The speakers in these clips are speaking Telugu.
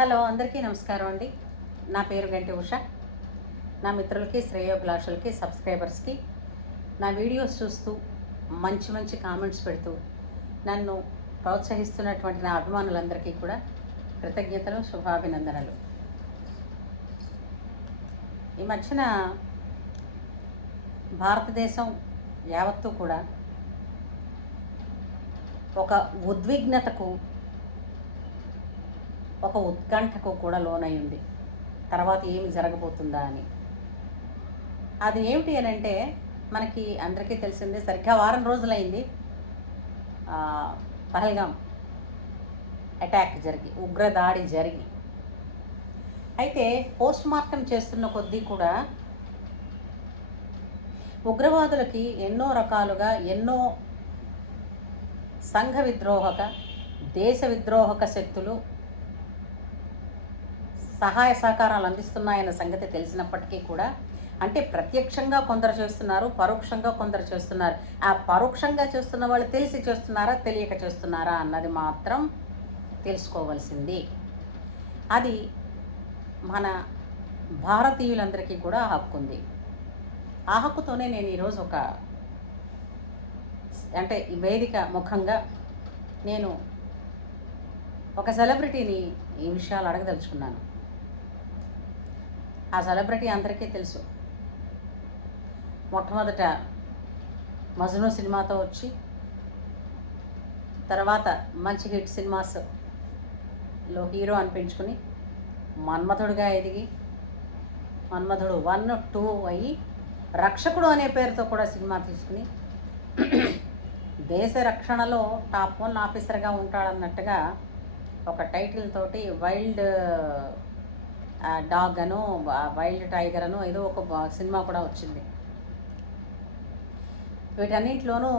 హలో అందరికీ నమస్కారం అండి. నా పేరు గంటి ఉష. నా మిత్రులకి, శ్రేయోభిలాషులకి, సబ్స్క్రైబర్స్కి నా వీడియోస్ చూస్తూ మంచి మంచి కామెంట్స్ పెడుతూ నన్ను ప్రోత్సహిస్తున్నటువంటి నా అభిమానులందరికీ కూడా కృతజ్ఞతలు, శుభాభినందనలు. ఈ మధ్యన భారతదేశం యావత్తూ కూడా ఒక ఉద్విగ్నతకు, ఒక ఉత్కంఠకు కూడా లోనై ఉంది. తర్వాత ఏమి జరగబోతుందా అని. అది ఏమిటి అని అంటే, మనకి అందరికీ తెలిసిందే, సరిగ్గా వారం రోజులైంది పహల్గాం అటాక్ జరిగి, ఉగ్రదాడి జరిగి. అయితే పోస్ట్ మార్టం చేస్తున్న కొద్దీ కూడా ఉగ్రవాదులకి ఎన్నో రకాలుగా, ఎన్నో సంఘ విద్రోహక, దేశ విద్రోహక శక్తులు సహాయ సహకారాలు అందిస్తున్నాయన్న సంగతి తెలిసినప్పటికీ కూడా, అంటే ప్రత్యక్షంగా కొందరు చేస్తున్నారు, పరోక్షంగా కొందరు చేస్తున్నారు. ఆ పరోక్షంగా చేస్తున్న వాళ్ళు తెలిసి చేస్తున్నారా, తెలియక చేస్తున్నారా అన్నది మాత్రం తెలుసుకోవాల్సింది. అది మన భారతీయులందరికీ కూడా హక్కు ఉంది. ఆ హక్కుతోనే నేను ఈరోజు అంటే ఈ వేదిక ముఖంగా నేను ఒక సెలబ్రిటీని ఈ విషయాలు అడగదలుచుకున్నాను. ఆ సెలబ్రిటీ అందరికీ తెలుసు. మొట్టమొదట మజ్ను సినిమాతో వచ్చి, తర్వాత మంచి హిట్ సినిమాస్లో హీరో అనిపించుకుని, మన్మథుడిగా ఎదిగి, మన్మథుడు 1, 2 అయ్యి, రక్షకుడు అనే పేరుతో కూడా సినిమా తీసుకుని దేశ రక్షణలో టాప్ 1 ఆఫీసర్గా ఉంటాడన్నట్టుగా ఒక టైటిల్ తోటి వైల్డ్ డాగ్ అను, వైల్డ్ టైగర్ అను ఏదో ఒక సినిమా కూడా వచ్చింది. వీటన్నింటిలోనూ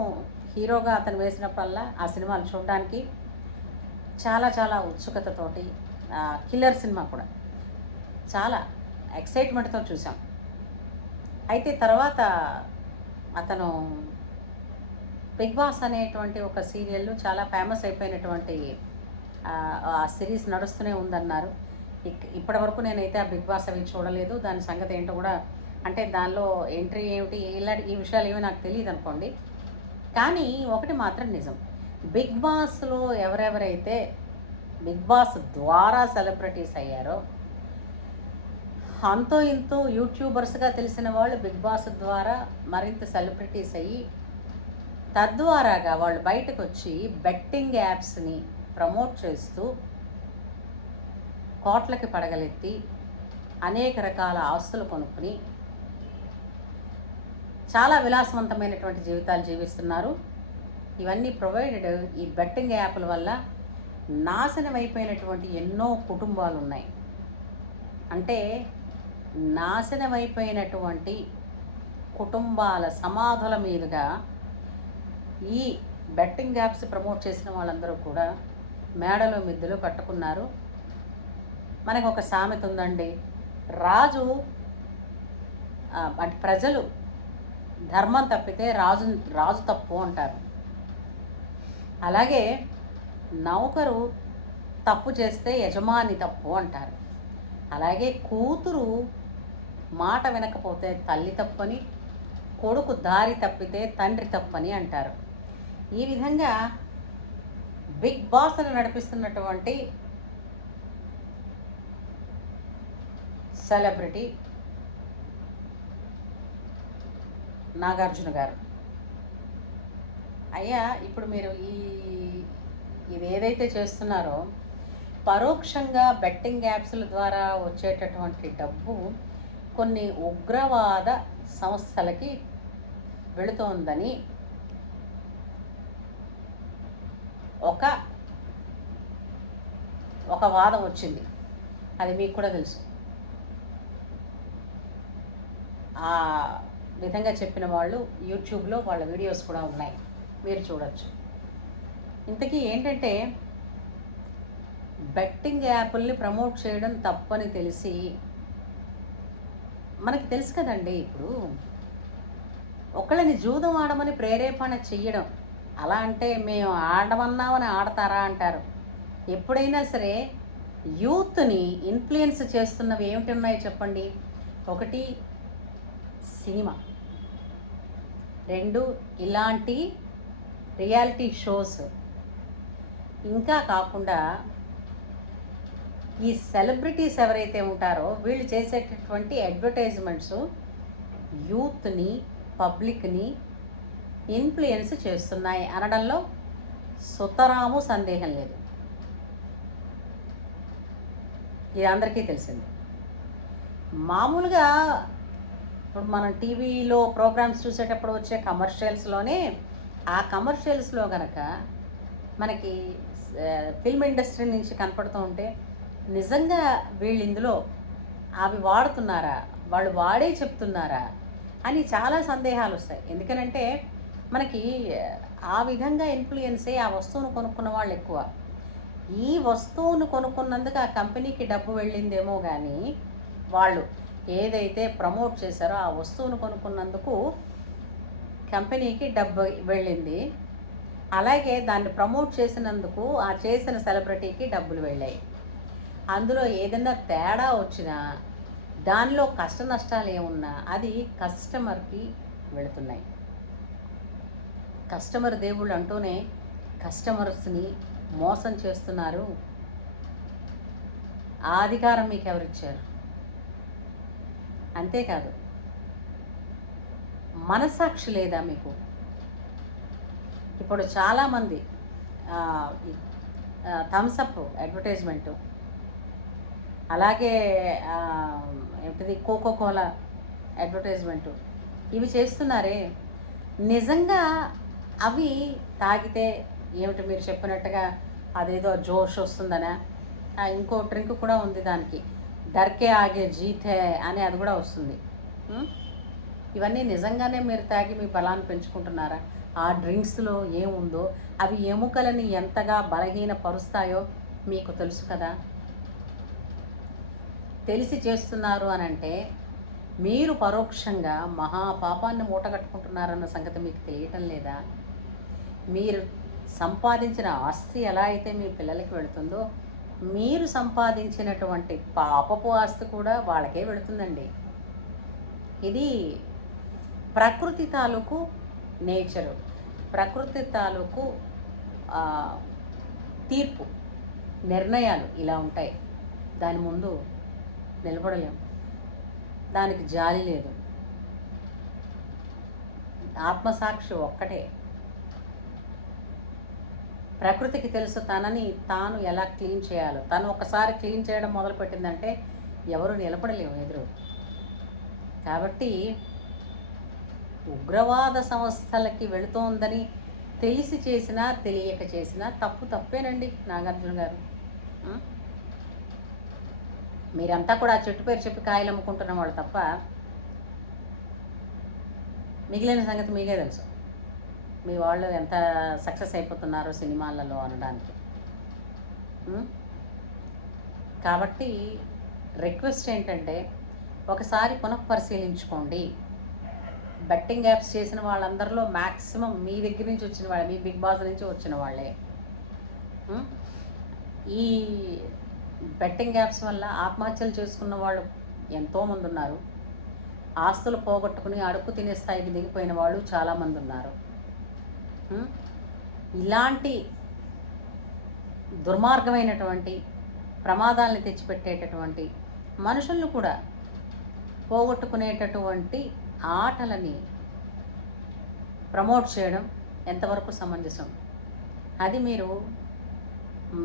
హీరోగా అతను వేసినప్పుడల్లా ఆ సినిమాలు చూడడానికి చాలా చాలా ఉత్సుకతతోటి, కిల్లర్ సినిమా కూడా చాలా ఎక్సైట్మెంట్తో చూసాం. అయితే తర్వాత అతను బిగ్ బాస్ అనేటువంటి ఒక సీరియల్ చాలా ఫేమస్ అయిపోయినటువంటి ఆ సిరీస్ నడుస్తూనే ఉందన్నారు. ఇప్పటి వరకు నేనైతే ఆ బిగ్ బాస్ అవి చూడలేదు. దాని సంగతి ఏంటో కూడా, అంటే దానిలో ఎంట్రీ ఏమిటి, ఇలాంటి ఈ విషయాలు ఏమీ నాకు తెలియదు అనుకోండి. కానీ ఒకటి మాత్రం నిజం, బిగ్ బాస్లో ఎవరెవరైతే బిగ్ బాస్ ద్వారా సెలబ్రిటీస్ అయ్యారో, అంతో ఇంతో యూట్యూబర్స్గా తెలిసిన వాళ్ళు బిగ్ బాస్ ద్వారా మరింత సెలబ్రిటీస్ అయ్యి, తద్వారాగా వాళ్ళు బయటకు వచ్చి బెట్టింగ్ యాప్స్ని ప్రమోట్ చేస్తూ కోట్లకి పడగలెత్తి అనేక రకాల ఆస్తులు కొనుక్కుని చాలా విలాసవంతమైనటువంటి జీవితాలు జీవిస్తున్నారు. ఇవన్నీ ప్రొవైడెడ్ ఈ బెట్టింగ్ యాప్ల వల్ల నాశనం అయిపోయినటువంటి ఎన్నో కుటుంబాలు ఉన్నాయి. అంటే నాశనం అయిపోయినటువంటి కుటుంబాల సమాధుల మీదుగా ఈ బెట్టింగ్ యాప్స్ ప్రమోట్ చేసిన వాళ్ళందరూ కూడా మేడలు మిద్దెలు కట్టుకున్నారు. మనకు ఒక సామెత ఉందండి, రాజు అంటే ప్రజలు ధర్మం తప్పితే రాజు తప్పు అంటారు. అలాగే నౌకరు తప్పు చేస్తే యజమాని తప్పు అంటారు. అలాగే కూతురు మాట వినకపోతే తల్లి తప్పని, కొడుకు దారి తప్పితే తండ్రి తప్పని అంటారు. ఈ విధంగా బిగ్ బాస్ను నడిపిస్తున్నటువంటి సెలబ్రిటీ నాగార్జున గారు. అయ్యా, ఇప్పుడు మీరు ఇది ఏదైతే చేస్తున్నారో, పరోక్షంగా బెట్టింగ్ యాప్స్ల ద్వారా వచ్చేటటువంటి డబ్బు కొన్ని ఉగ్రవాద సంస్థలకి వెళుతోందని ఒక వాదం వచ్చింది. అది మీకు కూడా తెలుసు. ఆ విధంగా చెప్పిన వాళ్ళు యూట్యూబ్లో వాళ్ళ వీడియోస్ కూడా ఉన్నాయి, మీరు చూడొచ్చు. ఇంతకీ ఏంటంటే, బెట్టింగ్ యాప్ల్ని ప్రమోట్ చేయడం తప్పని తెలిసి, మనకి తెలుసు కదండి, ఇప్పుడు ఒకళ్ళని జూదం ఆడమని ప్రేరేపణ చెయ్యడం, అలా అంటే మేము ఆడమన్నామని ఆడతారా అంటారు. ఎప్పుడైనా సరే యూత్ని ఇన్ఫ్లుయెన్స్ చేస్తున్నవి ఏమిటి ఉన్నాయో చెప్పండి. ఒకటి సినిమా, రెండు ఇలాంటి రియాలిటీ షోస్, ఇంకా కాకుండా ఈ సెలబ్రిటీస్ ఎవరైతే ఉంటారో వీళ్ళు చేసేటటువంటి అడ్వర్టైజ్మెంట్స్ యూత్ని, పబ్లిక్ని ఇన్ఫ్లుయెన్స్ చేస్తున్నాయి అనడంలో సుతరాము సందేహం లేదు. ఇది అందరికీ తెలిసింది. మామూలుగా ఇప్పుడు మనం టీవీలో ప్రోగ్రామ్స్ చూసేటప్పుడు వచ్చే కమర్షియల్స్లోనే, ఆ కమర్షియల్స్లో కనుక మనకి ఫిల్మ్ ఇండస్ట్రీ నుంచి కనపడుతూ ఉంటే నిజంగా వీళ్ళు ఇందులో అవి వాడుతున్నారా, వాళ్ళు వాడే చెప్తున్నారా అని చాలా సందేహాలు వస్తాయి. ఎందుకనంటే మనకి ఆ విధంగా ఇన్ఫ్లుయెన్స్ అయ్యి ఆ వస్తువును కొనుక్కున్న వాళ్ళు ఎక్కువ. ఈ వస్తువును కొనుక్కున్నందుకు ఆ కంపెనీకి డబ్బు వెళ్ళిందేమో కానీ వాళ్ళు ఏదైతే ప్రమోట్ చేశారో ఆ వస్తువును కొనుక్కున్నందుకు కంపెనీకి డబ్బు వెళ్ళింది. అలాగే దాన్ని ప్రమోట్ చేసినందుకు ఆ చేసిన సెలబ్రిటీకి డబ్బులు వెళ్ళాయి. అందులో ఏదైనా తేడా వచ్చినా, దానిలో కష్ట నష్టాలు ఏమున్నా అది కస్టమర్కి వెళుతున్నాయి. కస్టమర్ దేవుళ్ళు అంటూనే కస్టమర్స్ని మోసం చేస్తున్నారు. ఆ అధికారం మీకు ఎవరిచ్చారు? అంతేకాదు, మనసాక్షి లేదా మీకు? ఇప్పుడు చాలామంది థమ్సప్ అడ్వర్టైజ్మెంటు, అలాగే ఏంటిది కోకోకోలా అడ్వర్టైజ్మెంటు, ఇవి చేస్తున్నారే. నిజంగా అవి తాగితే ఏమిటి మీరు చెప్పినట్టుగా అదేదో జోష్ వస్తుందనా? ఇంకో డ్రింక్ కూడా ఉంది దానికి, డర్కే ఆగే జీతే అని, అది కూడా వస్తుంది. ఇవన్నీ నిజంగానే మీరు తాగి మీ బలాన్ని పెంచుకుంటున్నారా? ఆ డ్రింక్స్లో ఏముందో, అవి ఎముకలని ఎంతగా బలహీనపరుస్తాయో మీకు తెలుసు కదా. తెలిసి చేస్తున్నారు అని అంటే మీరు పరోక్షంగా మహాపాపాన్ని మూటగట్టుకుంటున్నారన్న సంగతి మీకు తెలియటం లేదా? మీరు సంపాదించిన ఆస్తి ఎలా అయితే మీ పిల్లలకి వెళుతుందో, మీరు సంపాదించినటువంటి పాపపు ఆస్తి కూడా వాళ్ళకే వెళుతుందండి. ఇది ప్రకృతి తాలూకు నేచరు, ప్రకృతి తాలూకు తీర్పు, నిర్ణయాలు ఇలా ఉంటాయి. దాని ముందు నిలబడలేం, దానికి జాలి లేదు. ఆత్మసాక్షి ఒక్కటే. ప్రకృతికి తెలుసు తనని తాను ఎలా క్లీన్ చేయాలో. తను ఒకసారి క్లీన్ చేయడం మొదలుపెట్టిందంటే ఎవరు నిలబడలేము ఎదురు. కాబట్టి ఉగ్రవాద సంస్థలకి వెళుతోందని తెలిసి చేసినా తెలియక చేసినా తప్పేనండి నాగార్జున గారు. మీరంతా కూడా ఆ చెట్టు పేరు చెప్పి కాయలు అమ్ముకుంటున్న వాళ్ళు తప్ప మిగిలిన సంగతి మీకే తెలుసు. మీ వాళ్ళు ఎంత సక్సెస్ అయిపోతున్నారో సినిమాలలో అనడానికి. కాబట్టి రిక్వెస్ట్ ఏంటంటే ఒకసారి పునఃపరిశీలించుకోండి. బెట్టింగ్ యాప్స్ చేసిన వాళ్ళందరిలో మ్యాక్సిమం మీ దగ్గర నుంచి వచ్చిన వాళ్ళే, మీ బిగ్ బాస్ నుంచి వచ్చిన వాళ్ళే. ఈ బెట్టింగ్ యాప్స్ వల్ల ఆత్మహత్యలు చేసుకున్న వాళ్ళు ఎంతోమంది ఉన్నారు. ఆస్తులు పోగొట్టుకుని అడుక్కు తినే స్థాయికి దిగిపోయిన వాళ్ళు చాలామంది ఉన్నారు. ఇలాంటి దుర్మార్గమైనటువంటి ప్రమాదాలను తెచ్చిపెట్టేటటువంటి మనుషులను కూడా పోగొట్టుకునేటటువంటి ఆటలని ప్రమోట్ చేయడం ఎంతవరకు సమంజసం? అది మీరు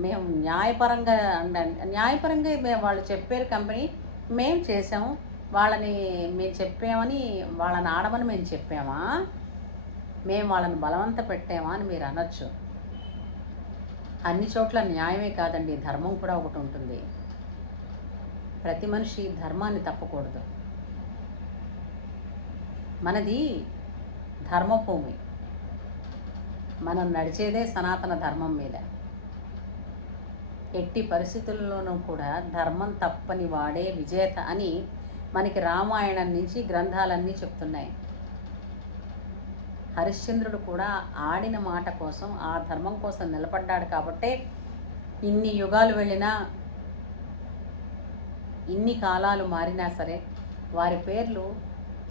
మేము న్యాయపరంగా మేము వాళ్ళు చెప్పారు కంపెనీ, మేము చేసాము, వాళ్ళని మేము చెప్పామని, వాళ్ళని ఆడమని మేము చెప్పామా, మేము వాళ్ళని బలవంత పెట్టామా అని మీరు అనొచ్చు. అన్ని చోట్ల న్యాయమే కాదండి, ధర్మం కూడా ఒకటి ఉంటుంది. ప్రతి మనిషి ధర్మాన్ని తప్పకూడదు. మనది ధర్మభూమి, మనం నడిచేదే సనాతన ధర్మం మీద. ఎట్టి పరిస్థితుల్లోనూ కూడా ధర్మం తప్పని వాడే విజేత అని మనకి రామాయణం నుంచి గ్రంథాలన్నీ చెప్తున్నాయి. హరిశ్చంద్రుడు కూడా ఆడిన మాట కోసం, ఆ ధర్మం కోసం నిలబడ్డాడు కాబట్టే ఇన్ని యుగాలు వెళ్ళినా ఇన్ని కాలాలు మారినా సరే వారి పేర్లు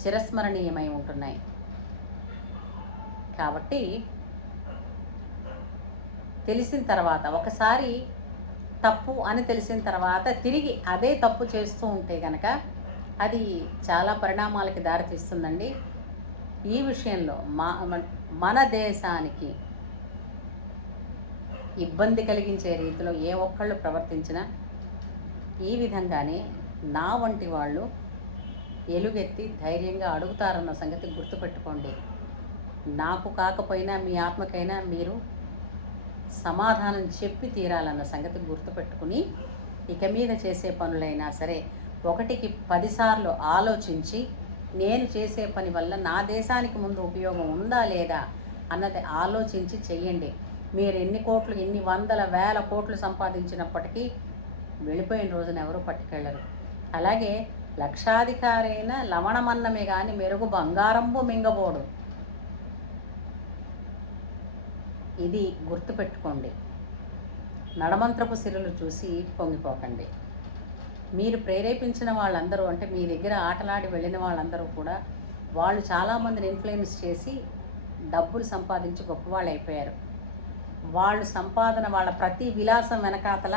చిరస్మరణీయమై ఉంటున్నాయి. కాబట్టి తెలిసిన తర్వాత, ఒకసారి తప్పు అని తెలిసిన తర్వాత తిరిగి అదే తప్పు చేస్తూ ఉంటే కనుక అది చాలా పరిణామాలకి దారితీస్తుందండి. ఈ విషయంలో మన దేశానికి ఇబ్బంది కలిగించే రీతిలో ఏ ఒక్కళ్ళు ప్రవర్తించినా ఈ విధంగానే నా వంటి వాళ్ళు ఎలుగెత్తి ధైర్యంగా అడుగుతారన్న సంగతి గుర్తుపెట్టుకోండి. నాకు కాకపోయినా మీ ఆత్మకైనా మీరు సమాధానం చెప్పి తీరాలన్న సంగతి గుర్తుపెట్టుకుని ఇక మీద చేసే పనులైనా సరే 1కి 10 సార్లు ఆలోచించి నేను చేసే పని వల్ల నా దేశానికి ముందు ఉపయోగం ఉందా లేదా అన్నది ఆలోచించి చెయ్యండి. మీరు ఎన్ని కోట్లు, ఎన్ని వందల వేల కోట్లు సంపాదించినప్పటికీ వెళ్ళిపోయిన రోజున ఎవరు పట్టుకెళ్ళరు. అలాగే లక్షాధికారైన లవణమన్నమే కానీ మెరుగు బంగారంబు మింగబోడు. ఇది గుర్తుపెట్టుకోండి. నడమంత్రపు సిరులు చూసి పొంగిపోకండి. మీరు ప్రేరేపించిన వాళ్ళందరూ, అంటే మీ దగ్గర ఆటలాడి వెళ్ళిన వాళ్ళందరూ కూడా వాళ్ళు చాలామందిని ఇన్ఫ్లుయెన్స్ చేసి డబ్బులు సంపాదించి గొప్పవాళ్ళు అయిపోయారు. వాళ్ళు సంపాదన, వాళ్ళ ప్రతి విలాసం వెనకాతల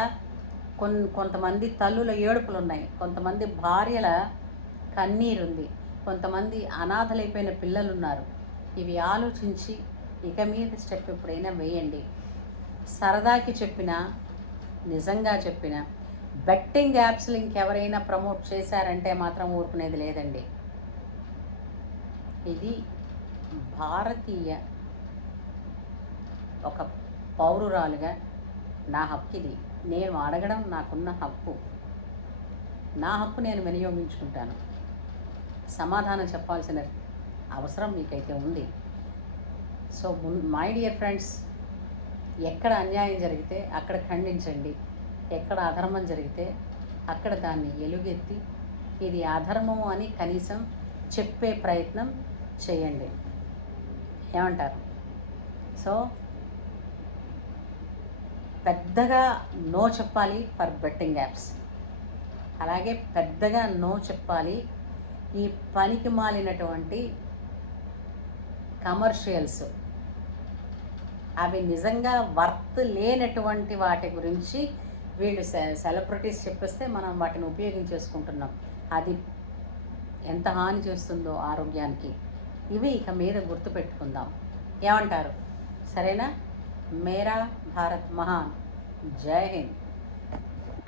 కొంతమంది తల్లుల ఏడుపులు ఉన్నాయి, కొంతమంది భార్యల కన్నీరుంది, కొంతమంది అనాథలైపోయిన పిల్లలు ఉన్నారు. ఇవి ఆలోచించి ఇక మీద స్టెప్ ఎప్పుడైనా వేయండి. సరదాకి చెప్పినా, నిజంగా చెప్పినా, బెట్టింగ్ యాప్స్లు ఇంకెవరైనా ప్రమోట్ చేశారంటే మాత్రం ఊరుకునేది లేదండి. ఇది భారతీయ ఒక పౌరురాలుగా నా హక్కు. ఇది నేను అడగడం నాకున్న హక్కు. నా హక్కు నేను వినియోగించుకుంటాను. సమాధానం చెప్పాల్సిన అవసరం మీకైతే ఉంది. సో మై డియర్ ఫ్రెండ్స్, ఎక్కడ అన్యాయం జరిగితే అక్కడ ఖండించండి, ఎక్కడ అధర్మం జరిగితే అక్కడ దాన్ని ఎలుగెత్తి ఇది అధర్మము అని కనీసం చెప్పే ప్రయత్నం చేయండి. ఏమంటారు? సో పెద్దగా నో చెప్పాలి ఫర్ బెట్టింగ్ యాప్స్, అలాగే పెద్దగా నో చెప్పాలి ఈ పనికి మాలినటువంటి కమర్షియల్స్. అవి నిజంగా వర్త్ లేనటువంటి వాటి గురించి వీళ్ళు సెలబ్రిటీస్ చెప్పేస్తే మనం వాటిని ఉపయోగించేసుకుంటున్నాం. అది ఎంత హాని చేస్తుందో ఆరోగ్యానికి. ఇవి ఇక మీద గుర్తుపెట్టుకుందాం. ఏమంటారు? సరేనా? మేరా భారత్ మహాన్. జై హింద్.